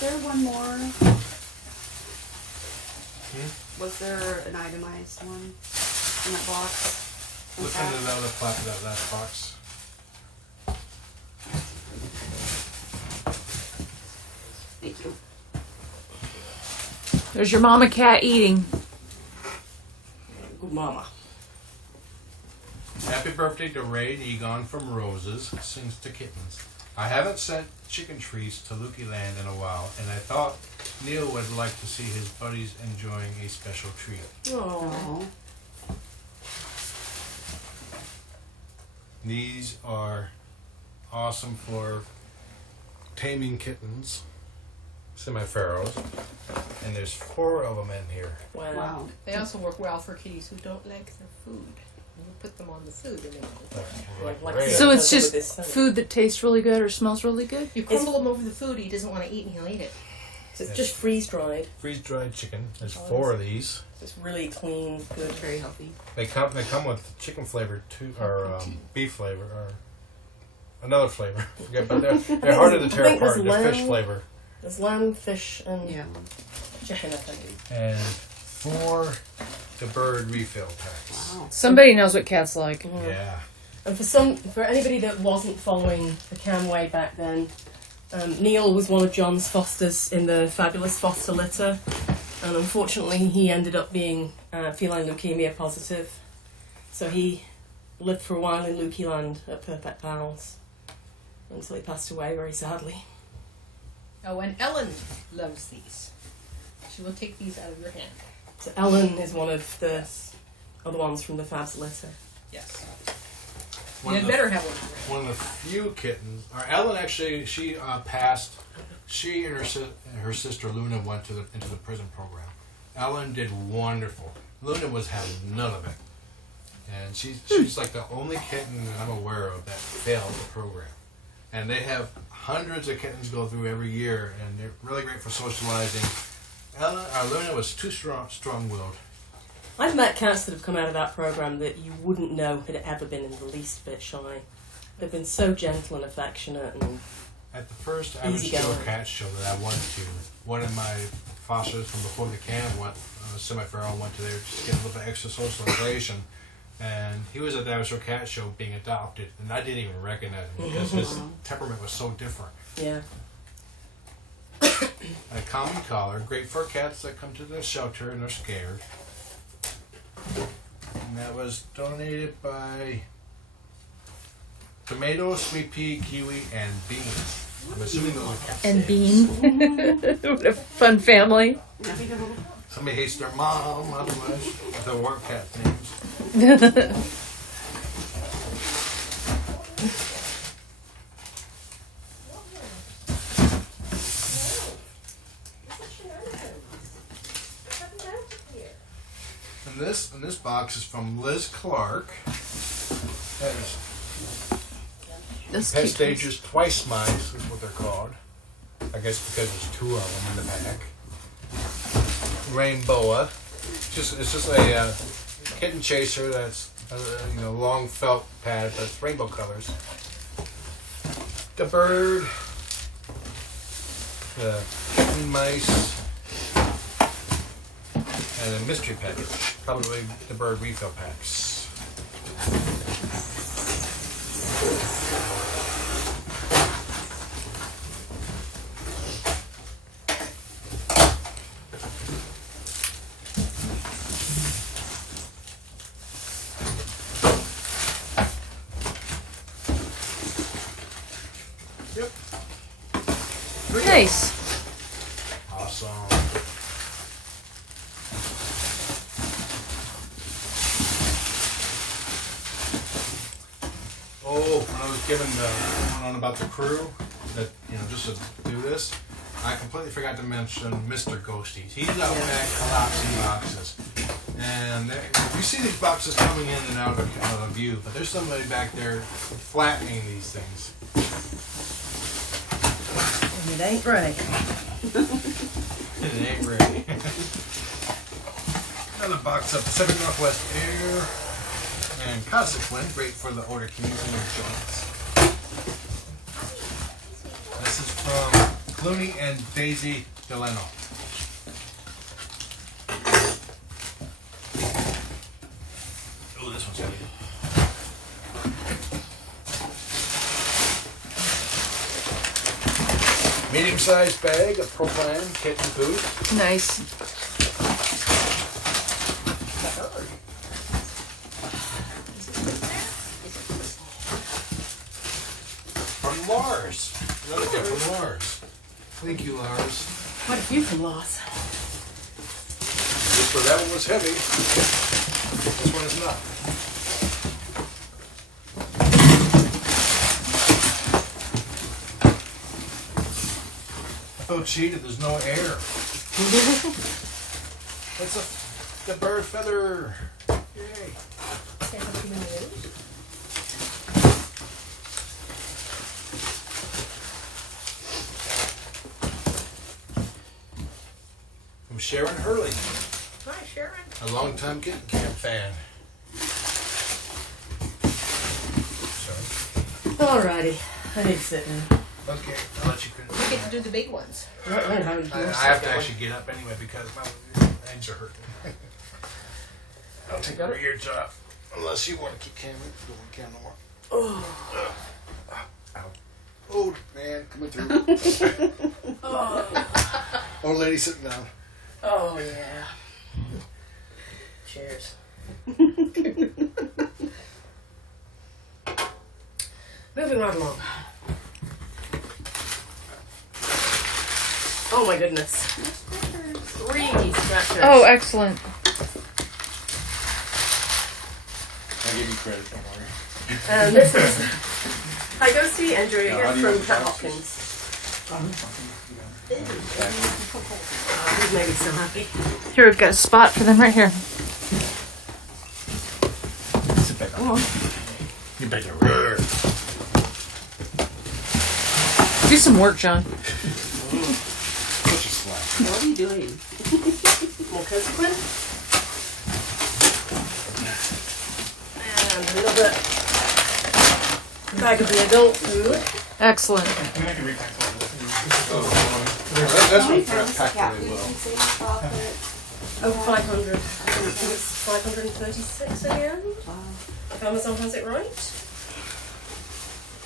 Was there one more? Was there an itemized one in that box? Look into the other part of that last box. Thank you. There's your mama cat eating. Good mama. Happy birthday to Ray Egon from Roses, sings to kittens. I haven't sent chicken treats to Lukey Land in a while, and I thought Neil would like to see his buddies enjoying a special treat. Oh. These are awesome for taming kittens, semi-pharaohs, and there's 4 of them in here. Wow. They also work well for kitties who don't like their food. You put them on the food and they Like So it's with this just thing. food that tastes really good or smells really good? You crumble them over the food he doesn't want to eat and he'll eat it. So it's just freeze-dried. Freeze-dried chicken. There's 4 of these. It's really clean, good. Very healthy. They come with chicken flavor too, or beef flavor, or another flavor. Forget, but they're harder to tear I think apart. there's They're fish lamb. flavor. There's lamb, fish, and Yeah. chicken, I think. And 4 the bird refill packs. Wow. Somebody knows what cats like. Yeah. And for anybody that wasn't following the cam way back then, Neil was one of John's fosters in the fabulous foster litter, and unfortunately he ended up being feline leukemia positive. So he lived for a while in Lukey Land at Purpet Pals until he passed away very sadly. Oh, and Ellen loves these. She will take these out of your hand. So Ellen is one of the other ones from the Fabs litter. Yes. One You of had the- better have one. One of the few kittens. Or Ellen actually, she passed. She and her sister Luna went into the prison program. Ellen did wonderful. Luna was having none of it, and she's like the only kitten that I'm aware of that failed the program. And they have hundreds of kittens go through every year, and they're really great for socializing. Luna was too strong-willed. I've met cats that have come out of that program that you wouldn't know had ever been in the least bit shy. They've been so gentle and affectionate and At the first Average Joe Easygoing. Cat show that I went to, one of my fosters from before the can went, semi-feral, went to there just to get a little bit extra socialization. And he was at the Average Joe Cat show being adopted, and I didn't even recognize him because his temperament was so different. yeah. A common collar, great for cats that come to the shelter and are scared. And that was donated by tomato, sweet pea, kiwi, and beans. I'm assuming those are cats. And Bean. What a fun family. Somebody hates their mom, otherwise the work cat names. And this box is from Liz Clark. That is That's Pet cute. Stages Twice Mice is what they're called. I guess because there's 2 of them in the pack. Rainbowa. It's just a kitten chaser that's long felt pad, but it's rainbow colors. The bird. The kitten mice. And a mystery package. Probably the bird refill packs. Yep. Nice. Awesome. Oh, when I was given the one on about the crew, that just to do this, I completely forgot to mention Mr. Ghosties. He's out back collapsing boxes. And you see these boxes coming in and out of view, but there's somebody back there flattening these things. And it ain't right. It ain't ready. Another box of Pacific Northwest Air and Consequent, great for the older community and joints. This is from Clooney and Daisy Delano. Ooh, this one's heavy. Medium-sized bag of propane kitten food. Nice. From Lars. Another gift from Lars. Thank you, Lars. Quite a few from Lars. So that one was heavy. This one is not. Oh, cheated. There's no air. It's the bird feather. Yay. From Sharon Hurley, Hi, Sharon. a longtime kitten camp fan. Sorry. Alrighty, I need to sit down. Okay, I'll let you finish. You get to do the big ones. I have to actually get up anyway because my legs are hurting. I'll take over your job. Unless you want to keep Cam no more. Oh. Ow. Oh, man, coming through. Old lady sitting down. Oh yeah. Cheers. Moving right along. Oh my goodness. 3 scratchers. Oh, excellent. I'll give you credit, don't worry. And this is Hi Ghosty and Joey Now, how do here you from Pat like Hopkins. He's made me so happy. Here, we've got a spot for them right here. Sit back on. You better rare. Do some work, John. Such a slap. What are you doing? More consequent. And another bag of the adult food. Excellent. That's what Cat packed food really well. and save profit. Over 500. I think it's 536 again. Wow. If Amazon has it right.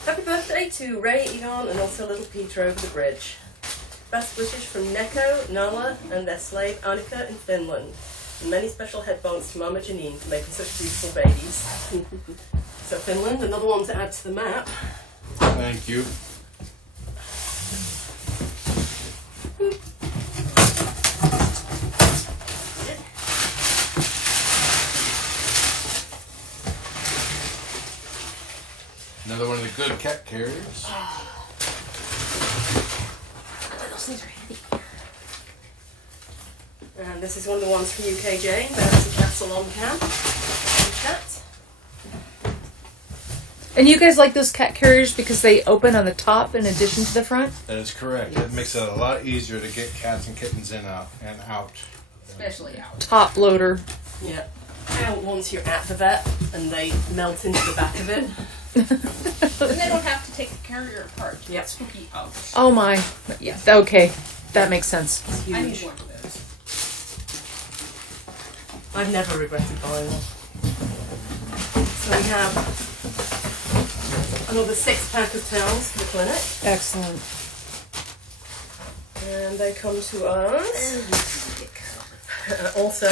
Happy birthday to Ray, Egon, and also little Peter over the bridge. Best wishes from Neko, Nala, and their slave Annika in Finland. And many special head bonks to Mama Janine for making such beautiful babies. So Finland, another one to add to the map. Thank you. Another one of the good cat carriers. Those things are heavy. And this is one of the ones from UKJ. There's a castle on cam. Cat. And you guys like those cat carriers because they open on the top in addition to the front? That is correct. It makes it a lot easier to get cats and kittens in and out. Especially out. Top loader. Yeah. And once you're at the vet and they melt into the back of it. And they don't have to take the carrier apart. Yep. Spooky out. Oh my. Yeah. Okay. That makes sense. It's I need huge. one of those. I've never regretted buying one. So we have another 6-pack of towels for the clinic. Excellent. And they come to us. Also,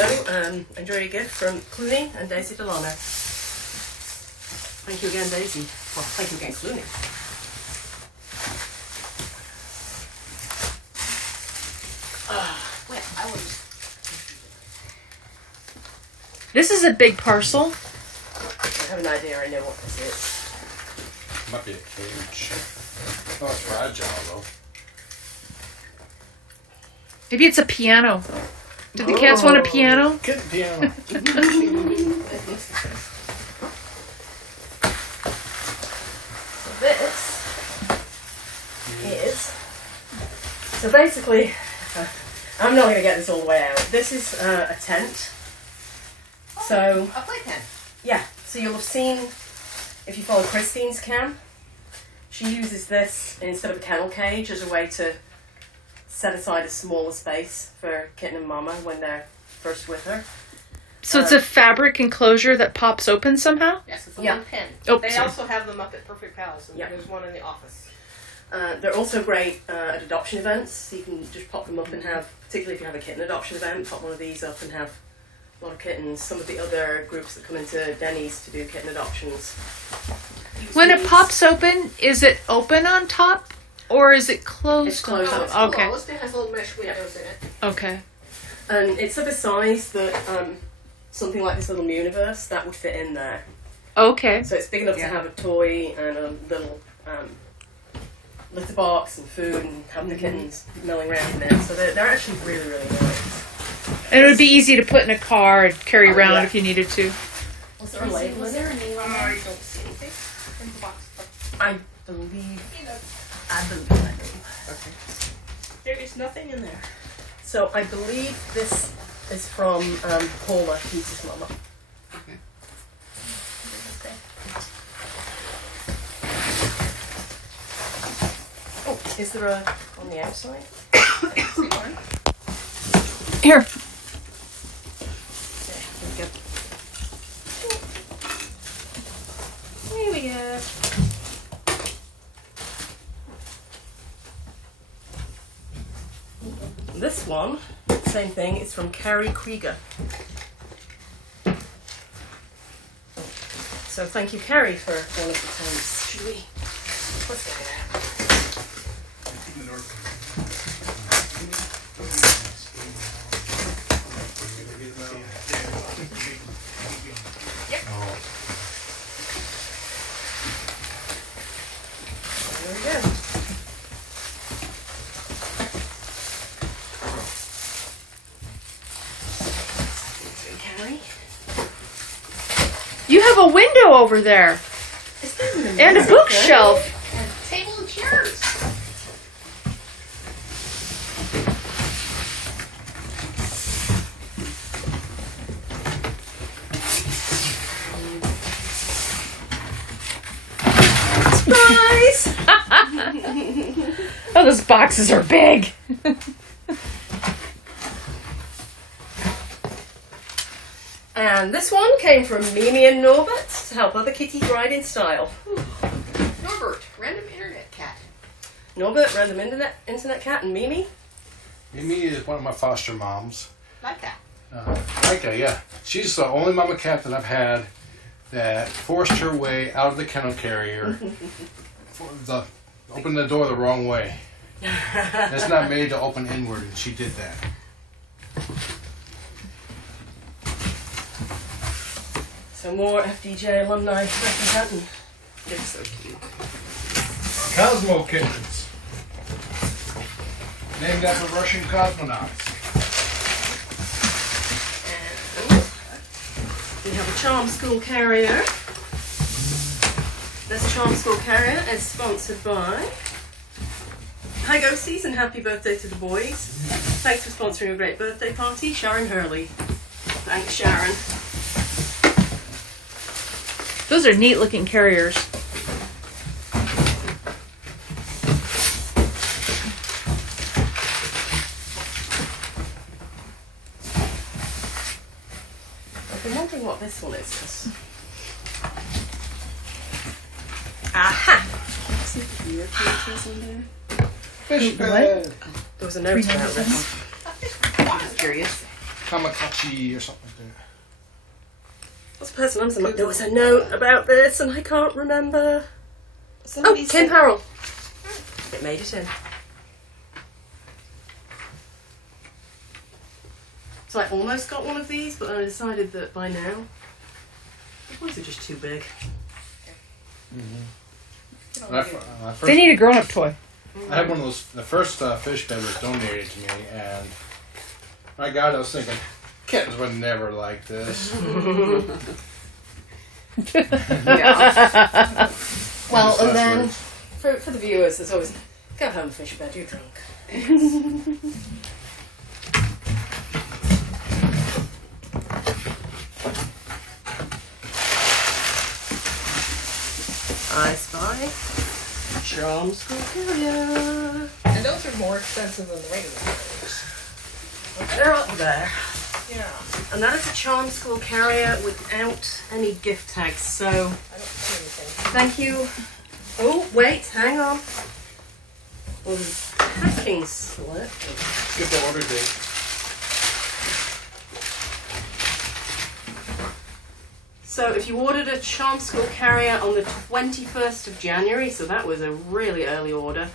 enjoy your gift from Clooney and Daisy Delano. Thank you again, Daisy. Well, thank you again, Clooney. Well, I was. This is a big parcel. I have an idea, I know what this is. Might be a cage. Oh, it's fragile though. Maybe it's a piano. Did the cats want a piano? Kitten piano. This is, so basically, I'm not going to get this all the way out. This is a tent. So, A playpen. yeah, so you'll have seen, if you follow Christine's cam, she uses this instead of a kennel cage as a way to set aside a smaller space for Kitten and Mama when they're first with her. So it's a fabric enclosure that pops open somehow? Yes, it's a Yeah. little pen. Oh, They sorry. also have them up at Perfect Palace, and Yeah. there's one in the office. They're also great at adoption events. So you can just pop them up and have, particularly if you have a kitten adoption event, pop one of these up and have a lot of kittens. Some of the other groups that come into Denny's to do kitten adoptions. When it pops open, is it open on top or is it closed? It's closed. Oh, it's Okay. closed. It has little mesh windows in it. Okay. And it's of a size that something like this little Muniverse, that would fit in there. Okay. So it's big enough to have a toy and a little litter box and food and have the kittens milling around in it. So they're actually really, really nice. And it would be easy to put in a car and carry around yeah. if you needed to. Was there a label in there? I don't see anything in the box. I believe. Okay. There is nothing in there. So I believe this is from Paula, Peter's mama. Okay. Oh, is there a on the outside? See one? Here. Here we go. This one, same thing, it's from Carrie Krieger. So thank you, Carrie, for one of the times. Should we? Let's get it out. There we go. Carrie? You have a window over there Is there and a bookshelf. And table and chairs. Surprise! Oh, those boxes are big. And this one came from Mimi and Norbert to help other kitties ride in style. Norbert, random internet cat. Norbert, random internet cat, and Mimi. Mimi is one of my foster moms. Like that. Micah, yeah. She's the only mama cat that I've had that forced her way out of the kennel carrier. Opened the door the wrong way. It's not made to open inward, and she did that. So more FDJ alumni representing. They're so cute. Cosmo kittens. Named after Russian cosmonauts. We have a Charm School Carrier. This Charm School Carrier is sponsored by Hi Ghosties and happy birthday to the boys. Thanks for sponsoring a great birthday party, Sharon Hurley. Thanks, Sharon. Those are neat looking carriers. I've been wondering what this one is. Aha! See if the beer cages in there. Fish bed. There was a note about this. I'm just curious. Kamakachi or something like that. What's the person answer? There was a note about this and I can't remember. Oh, Somebody Kim said- Harrell. It made it in. So I almost got one of these, but I decided that by now, the boys are just too big. They need a grown up toy. I had one of those. The first fish bed was donated to me, and when I got it, I was thinking, kittens would never like this. Yeah. Well, Just and last then words. for the viewers, there's always go home, fish bed, you're drunk. I spy Charm School Carrier. And those are more expensive than the regular carriers. They're up there. Yeah. And that is a Charm School carrier without any gift tags. So I don't see anything. thank you. Oh, wait, hang on. Well, the packing slip. Get the order date. So if you ordered a Charm School carrier on the 21st of January, so that was a really early order,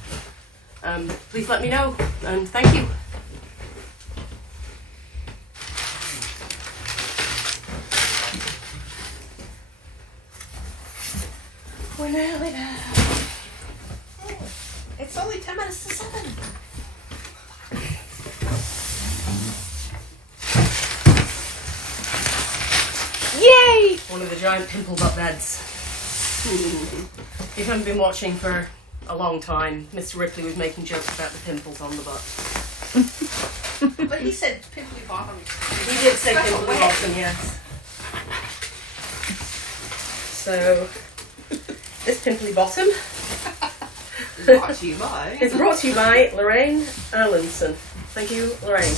please let me know, and thank you. We're nearly there. It's only 10 minutes to 7. Yay! One of the giant pimple butt beds. If you haven't been watching for a long time, Mr. Ripley was making jokes about the pimples on the butt. But he said pimply bottom. He did say pimply bottom, yes. So, this pimply bottom Brought to you by. is brought to you by Lorraine Erlandson. Thank you, Lorraine.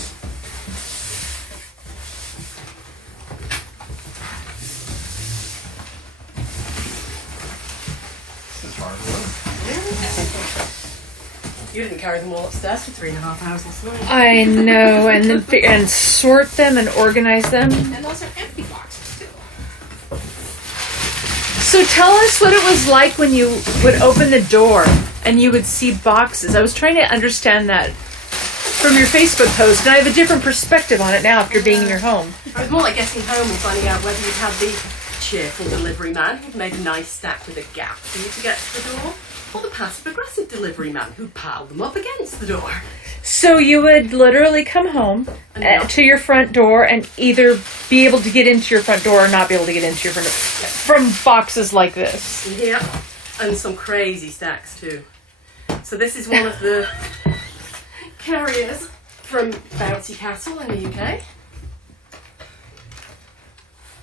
This is hard work. You didn't carry them all upstairs for 3.5 hours last night. I know, and then and sort them and organize them. And those are empty boxes, too. So tell us what it was like when you would open the door and you would see boxes. I was trying to understand that from your Facebook post, and I have a different perspective on it now after being in your home. It was more like getting home and finding out whether you'd had the cheerful delivery man who'd made a nice stack with a gap for you to get to the door, or the passive-aggressive delivery man who piled them up against the door. So you would literally come home to your front door and either be able to get into your front door or not be able to get into your front door from boxes like this. Yep, and some crazy stacks too. So this is one of the carriers from Bouncy Castle in the UK.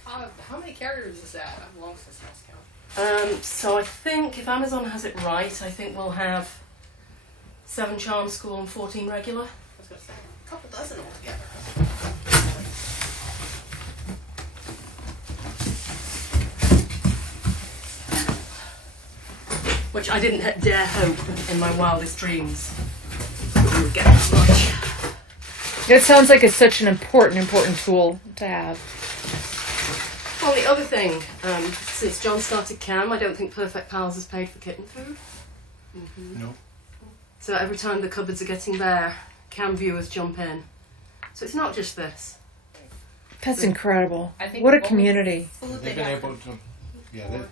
How many carriers is that? I've lost this house count. So I think, if Amazon has it right, I think we'll have 7 Charm School and 14 regular. I was going to say, a couple dozen altogether. Which I didn't dare hope in my wildest dreams we would get as much. It sounds like it's such an important tool to have. Well, the other thing, since John started CAM, I don't think Perfect Pals has paid for kitten food. No. So every time the cupboards are getting bare, CAM viewers jump in. So it's not just this. That's incredible. I think What a the only community. Food they They've been got able to, yeah, for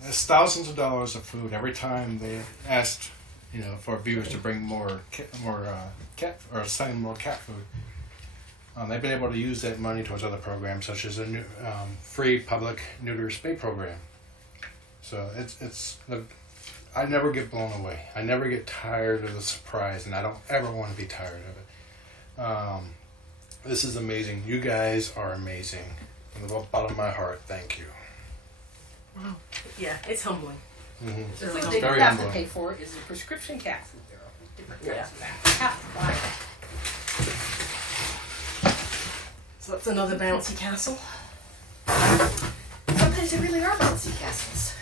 there's thousands of dollars of food every time they asked, for viewers to bring more cat or send more cat food. They've been able to use that money towards other programs, such as a new, free public neuter spay program. So I never get blown away. I never get tired of the surprise, and I don't ever want to be tired of it. This is amazing. You guys are amazing. From the bottom of my heart, thank you. Wow. Yeah, it's humbling. Mm-hmm. The Really food they very have to humbling. pay for is the prescription cat food. There are different kinds Yeah. of that. You have to buy it. So that's another bouncy castle. Sometimes they really are bouncy castles.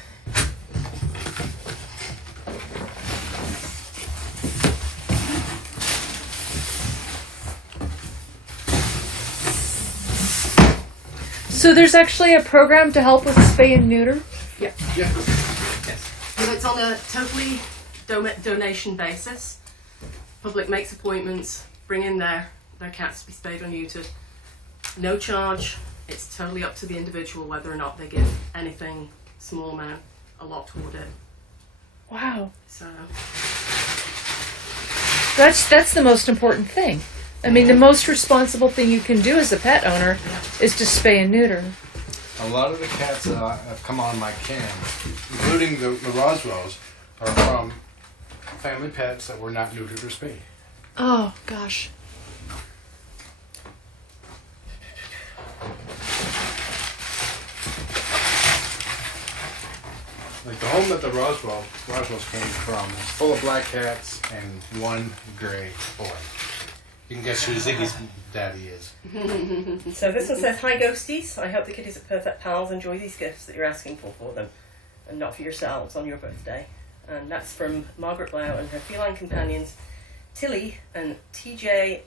So there's actually a program to help with spay and neuter? Yeah. Yeah. So it's on a totally donation basis. Public makes appointments, bring in their cats to be spayed or neutered. No charge. It's totally up to the individual whether or not they give anything, small amount, a lot toward it. Wow. So That's the most important thing. I mean, the most responsible thing you can do as a pet owner is to spay and neuter. A lot of the cats that have come on my cam, including the Roswells, are from family pets that were not neutered or spayed. Oh, gosh. Like the home that the Roswells came from is full of black cats and one gray boy. You can guess who Ziggy's daddy is. So this one says, "Hi ghosties, I hope the kitties are perfect pals. Enjoy these gifts that you're asking for them, and not for yourselves on your birthday." And that's from Margaret Blau and her feline companions, Tilly and TJ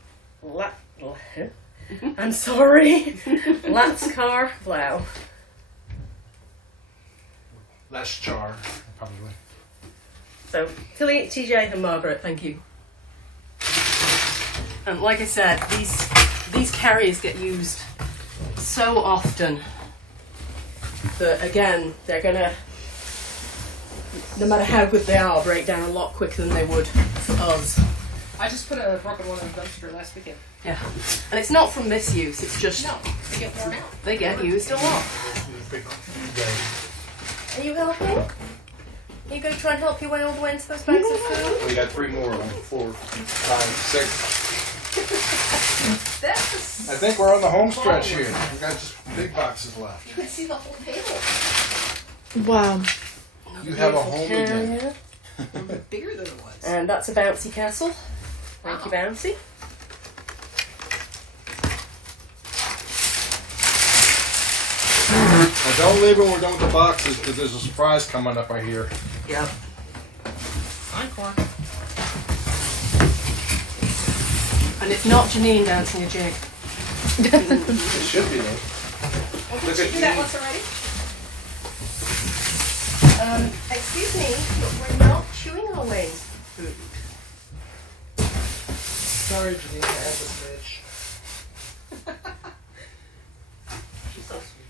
I'm sorry, Latskar Blau. Less char, probably. So, Tilly, TJ, and Margaret, thank you. And like I said, these carriers get used so often that, again, they're going to, no matter how good they are, break down a lot quicker than they would for us. I just put a broken one in the dumpster last weekend. Yeah. And it's not from misuse, it's just No, they get worn out. they get used a lot. Are you helping? Are you going to try and help your way all the way into those bags of food? We got 3 more, 4, 5, 6. That's I think we're on the home stretch here. We got just big boxes left. you can see the whole table. Wow. You have a home again. Carrier. A little bit bigger than it was. And that's a bouncy castle. Thank you, Bouncy. Now don't leave when we're done with the boxes because there's a surprise coming up, I hear. Yep. Encore. And it's not Janine dancing a jig. It should be though. Look Did at you do that you. once already? Excuse me, but we're not chewing our way into food. Sorry, Janine, I have this bitch. She's so sweet.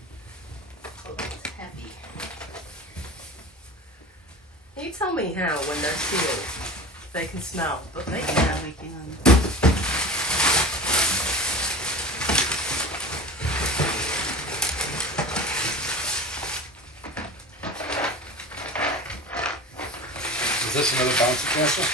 Oh, that's heavy. Can you tell me how, when they're sealed, they can smell, but they Yeah, can't? we can. Is this another bouncy castle?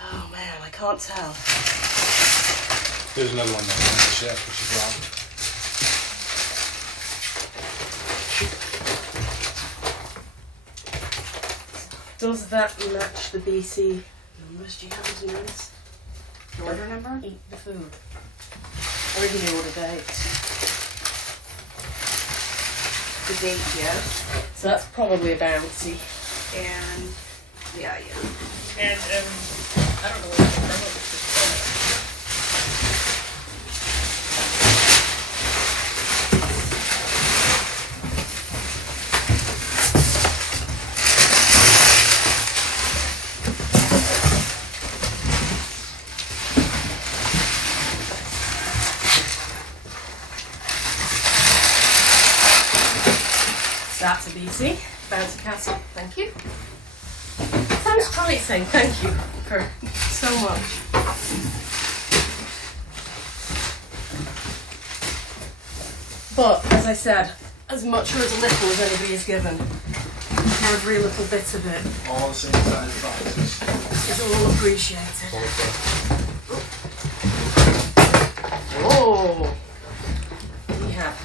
Oh man, I can't tell. There's another one there on the chef, which is wrong. Does that match the BC Numbers, do you have those numbers? The order number? eat the food? Or even the order date? The date, yes. So that's probably a bouncy. And, yeah. And I don't know what it's from. It's just That's a BC. Bouncy Castle. Thank you. Sounds Charlie saying thank you for so much. But, as I said, as much or as little as anybody is given, every little bit of it All the same size boxes. is all appreciated. Oh! We have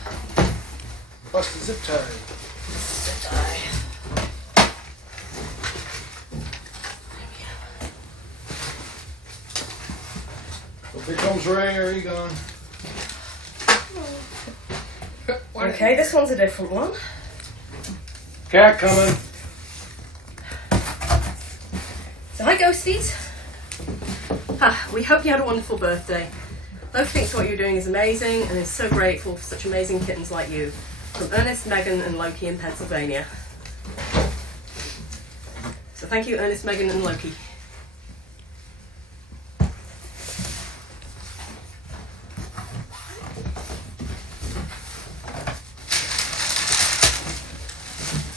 Bust the zip tie. the die. Well, here comes Ray or Egon. Okay, this one's a different one. Cat coming. So hi ghosties. We hope you had a wonderful birthday. Loki thinks what you're doing is amazing and is so grateful for such amazing kittens like you. From Ernest, Megan and Loki in Pennsylvania. So thank you Ernest, Megan and Loki.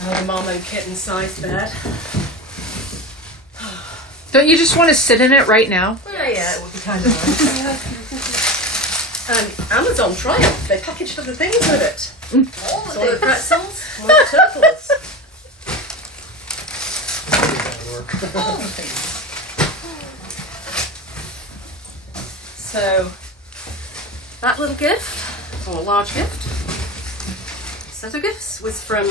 Another Marmo kitten sized bed. Don't you just want to sit in it right now? Yeah, it would be kind of nice. Amazon Triumph, they packaged other things with it. All the pretzels, more turtles. all the things. So that little gift, or large gift, set of gifts, was from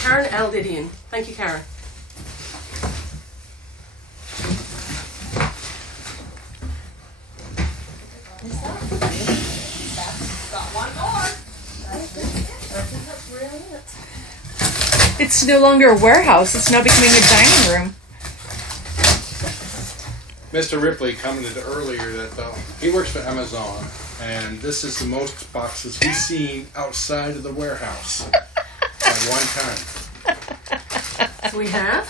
Karen L. Didion. Thank you, Karen. It's no longer a warehouse. It's now becoming a dining room. Mr. Ripley commented earlier that he works for Amazon, and this is the most boxes he's seen outside of the warehouse at one time. So we have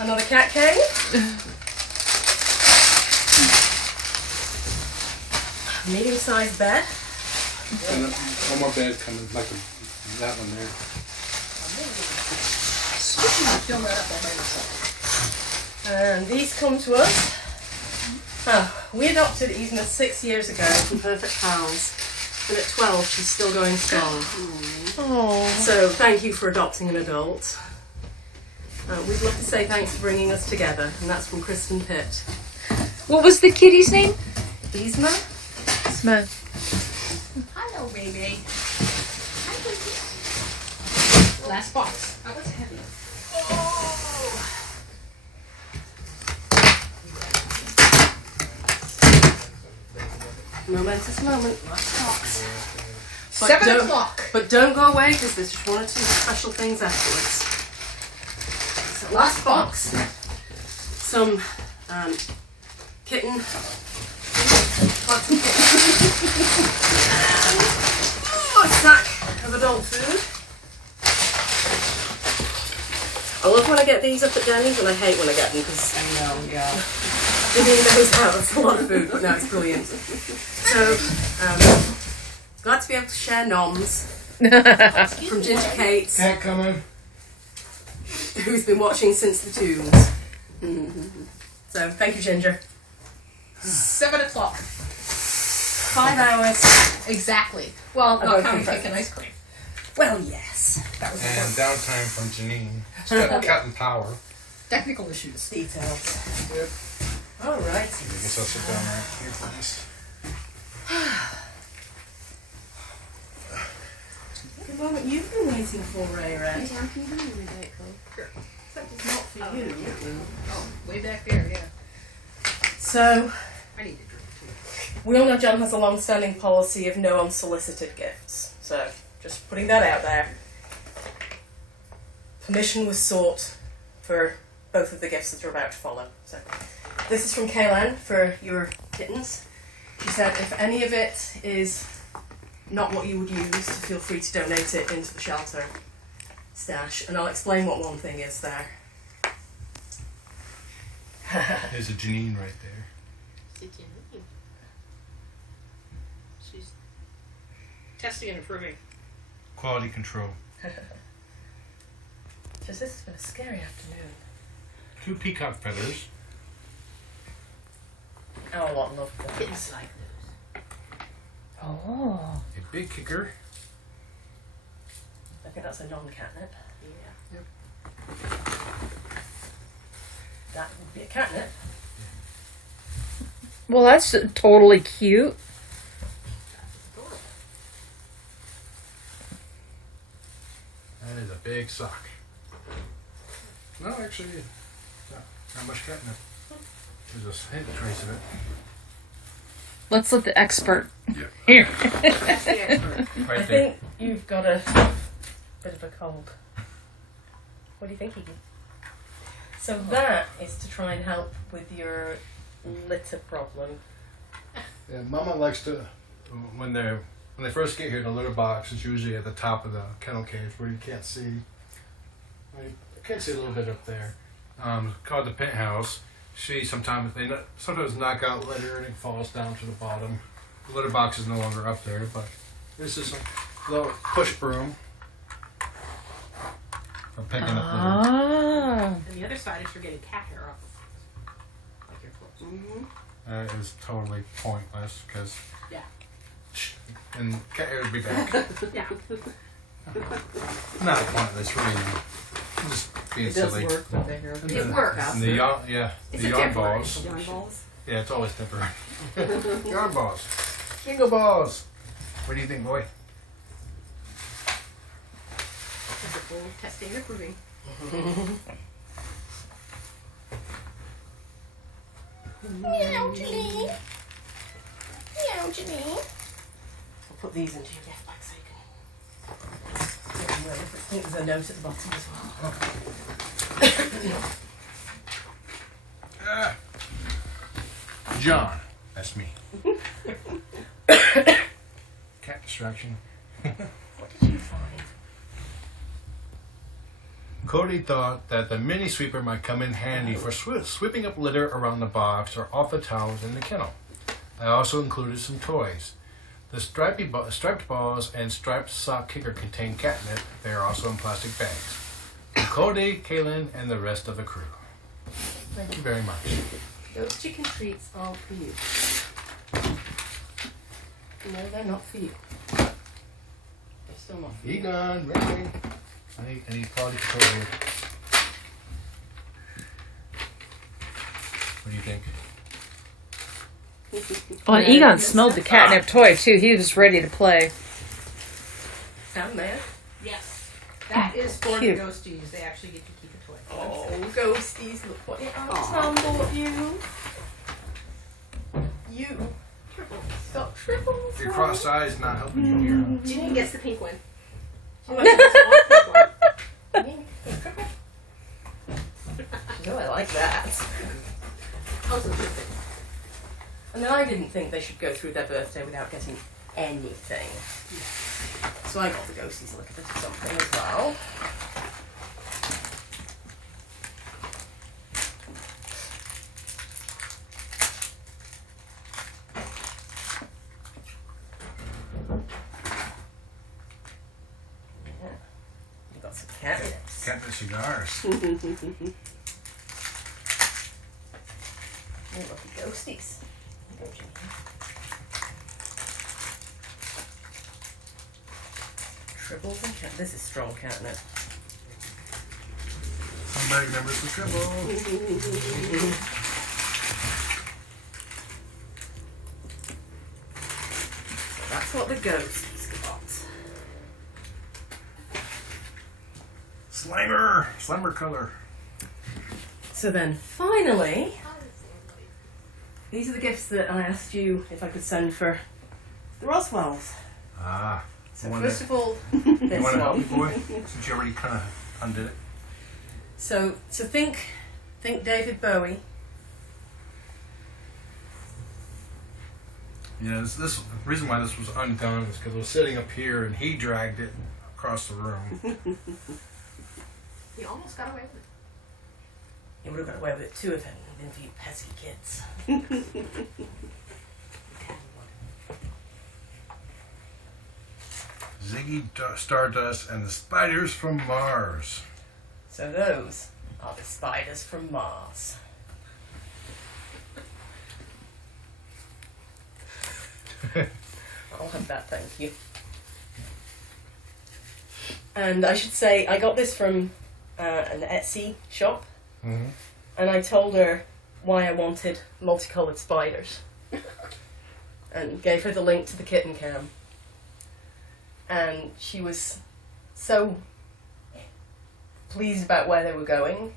another cat cave. Medium-sized bed. And one more bed coming, like that one there. And these come to us. We adopted Yzma 6 years ago from Perfect Pals. And at 12, she's still going strong. Oh. So thank you for adopting an adult. We'd love to say thanks for bringing us together. And that's from Kristen Pitt. What was the kitty's name? Yzma? Smith. Hello, baby. Hi, baby. Last box. That was heavy. Momentous moment. Last box. But 7 o'clock. But don't go away because there's just 1 or 2 special things afterwards. So last box. Some kitten. Lots of a sack of adult food. I love when I get these up at Denny's and I hate when I get them because I know, yeah. Vivian knows how. It's a lot of food, but no, it's brilliant. So, glad to be able to share noms from Ginger Kate's, Cat coming. who's been watching since the tunes. So, thank you, Ginger. 7 o'clock. 5 hours. Exactly. Well, no, Okay, counting fine. cake and ice cream. Well, yes. That was And the downtime from Janine. She's got cutting power. technical issues. Details. All right. I guess I'll sit down right here, please. Good moment you've been waiting for, Ray Ray. Except it's not for you. Oh, way back there, yeah. So, I need to drink too. we all know John has a long-standing policy of no unsolicited gifts. So, just putting that out there. Permission was sought for both of the gifts that are about to follow. So, this is from Kaylan for your kittens. She said, if any of it is not what you would use, to feel free to donate it into the shelter stash. And I'll explain what one thing is there. There's a Janine right there. She's testing and improving. Quality control. Just this has been a scary afternoon. 2 peacock feathers. Oh, a lot of love for them. Kittens like those. Oh. A big kicker. I think that's a non-catnip. Yeah. That would be a catnip. Well, that's totally cute. That is a big sock. No, actually, not much catnip. There's a hint trace of it. Let's let the expert. Yeah. Here. That's the expert. I Right there. think you've got a bit of a cold. What do you think, Iggy? So that is to try and help with your litter problem. Yeah, Mama likes to when they first get here. The litter box is usually at the top of the kennel cage where you can't see. I can't see a little bit up there. Called the penthouse. She sometimes knock out litter and it falls down to the bottom. The litter box is no longer up there, but this is a little push broom for picking up litter. Ah. And the other side is for getting cat hair off. Like your clothes. Mm-hmm. That is totally pointless because Yeah. and cat hair would be back. Yeah. Not pointless, really. Just being It does silly. work with the hair. And It the- works. And the yarn, It's the a yarn temporary balls. Yarn balls. Yeah, it's always temporary. Yarn balls. Jingle balls. What do you think, boy? Wonderful testing and approving. Meow, Janine. Meow, Janine. I'll put these into your gift bag so you can. I think there's a note at the bottom as well. John. That's me. Cat distraction. What did you find? Cody thought that the mini sweeper might come in handy for sweeping up litter around the box or off the towels in the kennel. I also included some toys. The striped balls and striped sock kicker contain catnip. They are also in plastic bags. For Cody, Kaylin, and the rest of the crew. Thank you very much. Those chicken treats are for you. No, they're not for you. They're still not for you. Egon, ready? I need quality control here. What do you think? Well, and Egon smelled the catnip toy too. He was ready to play. Down there. Yes. That is for Cute. the ghosties. They actually get to keep a toy. Oh, ghosties, look what your Aunt Tom bought you. You. Got triples. Your crossed eyes not helping you here. Janine gets the pink one. Oh, I like that. Also tripping. And then I didn't think they should go through their birthday without getting anything. So I got the ghosties a little bit of something as well. Yeah. You got some catnips. Catnip cigars. Oh, lucky ghosties. There you go, Jimmy. Tribbles and cat. This is strong catnip. Somebody remembers the triple. So that's what the ghosties got. Slimer color. So then, finally, these are the gifts that I asked you if I could send for the Roswells. Ah. So You first of all, You this want to help me, one. boy? Since you already kind of undid it. So think David Bowie. Yeah, this the reason why this was undone is because it was sitting up here and he dragged it across the room. He almost got away with it. He would have got away with it too if it hadn't been for you pesky kids. Ziggy Stardust and the Spiders from Mars. So those are the spiders from Mars. I'll have that, thank you. And I should say, I got this from an Etsy shop, Mm-hmm. and I told her why I wanted multicolored spiders, and gave her the link to the kitten cam. And she was so pleased about where they were going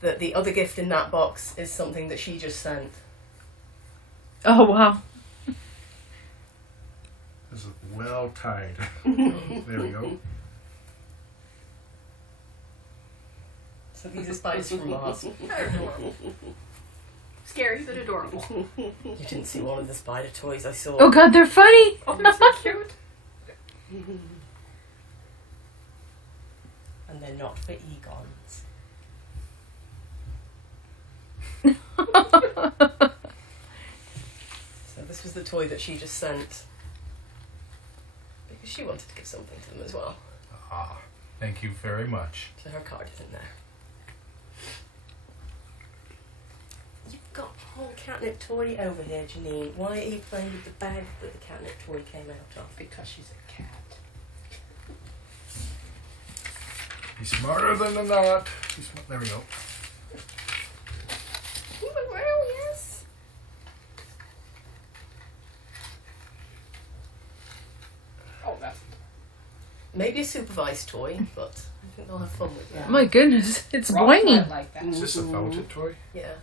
that the other gift in that box is something that she just sent. Oh wow! This is well tied. There we go. So these are spiders from Mars. Scary but adorable. You didn't see one of the spider toys I saw. Oh god, they're funny. Oh, they're so cute. And they're not for Egons. So this was the toy that she just sent. Because she wanted to give something to them as well. Ah, thank you very much. So her card is in there. You've got a whole catnip toy over here, Janine. Why are you playing with the bag that the catnip toy came out of? Because she's a cat. He's smarter than a nut. There we go. Well, yes. maybe a supervised toy, but I think they'll have fun with it. My goodness, it's Ross boingy. might like that. Is this a felted toy? Yeah.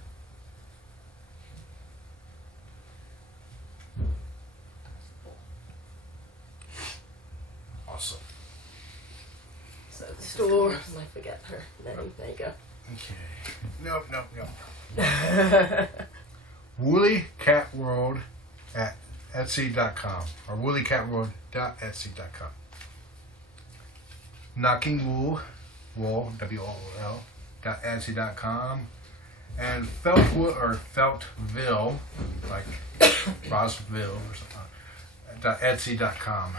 Awesome. So the store, I forget her name. There you go. Okay. Nope. WoollyCatWorld at Etsy.com or WoollyCatWorld.Etsy.com. Knocking Wool, WOOL, .Etsy.com. And Feltwood or Feltville, like Rosville or something, .Etsy.com.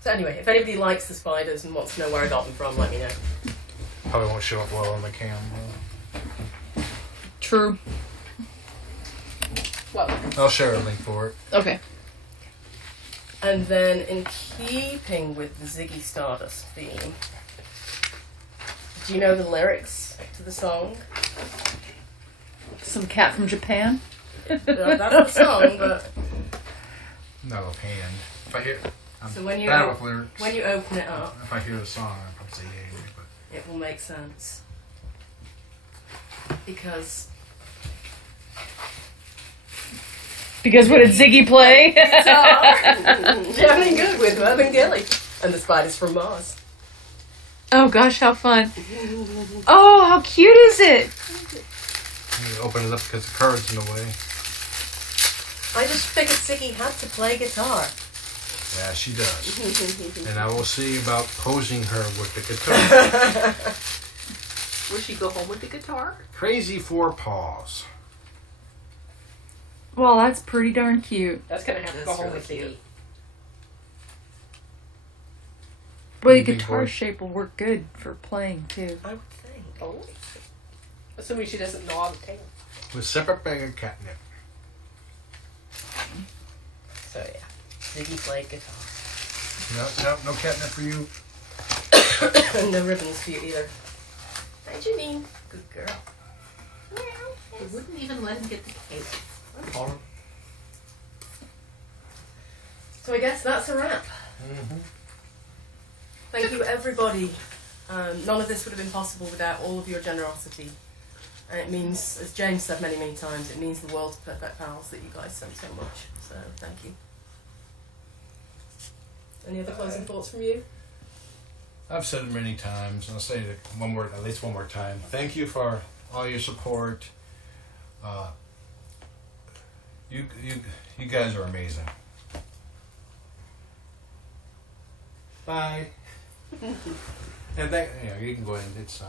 So anyway, if anybody likes the spiders and wants to know where I got them from, let me know. Probably won't show up well on the camera. True. Well, I'll share a link for it. Okay. And then, in keeping with the Ziggy Stardust theme, do you know the lyrics to the song? Some cat from Japan. That's the song, but Not offhand. If I hear, I'm so when you bad with lyrics. when you open it up, If I hear the song, I'll probably say yay. But it will make sense. Because What did Ziggy play? jamming good with Web and Gilly and the spiders from Mars. Oh gosh, how fun. Oh, how cute is it? I'm gonna open it up because the card's in the way. I just figured Ziggy had to play guitar. Yeah, she does. And I will see about posing her with the guitar. will she go home with the guitar? Crazy Four Paws. Well, that's pretty darn cute. That's gonna have to go That's home really with Ziggy. But the Big guitar boy. shape will work good for playing too. I would think. Oh. Assuming she doesn't gnaw the tail. With separate bag of catnip. So yeah, Ziggy played guitar. No catnip for you. And no ribbons for you either. Hi, Janine. Good girl. They wouldn't even let him get the cake. So I guess that's a wrap. Mm-hmm. Thank you, everybody. None of this would have been possible without all of your generosity. And it means, as James said many, many times, it means the world to Perfect Pals that you guys sent so much. So thank you. Any other closing thoughts from you? I've said it many times, and I'll say it at least one more time. Thank you for all your support. You guys are amazing. Bye. And you can go ahead. It's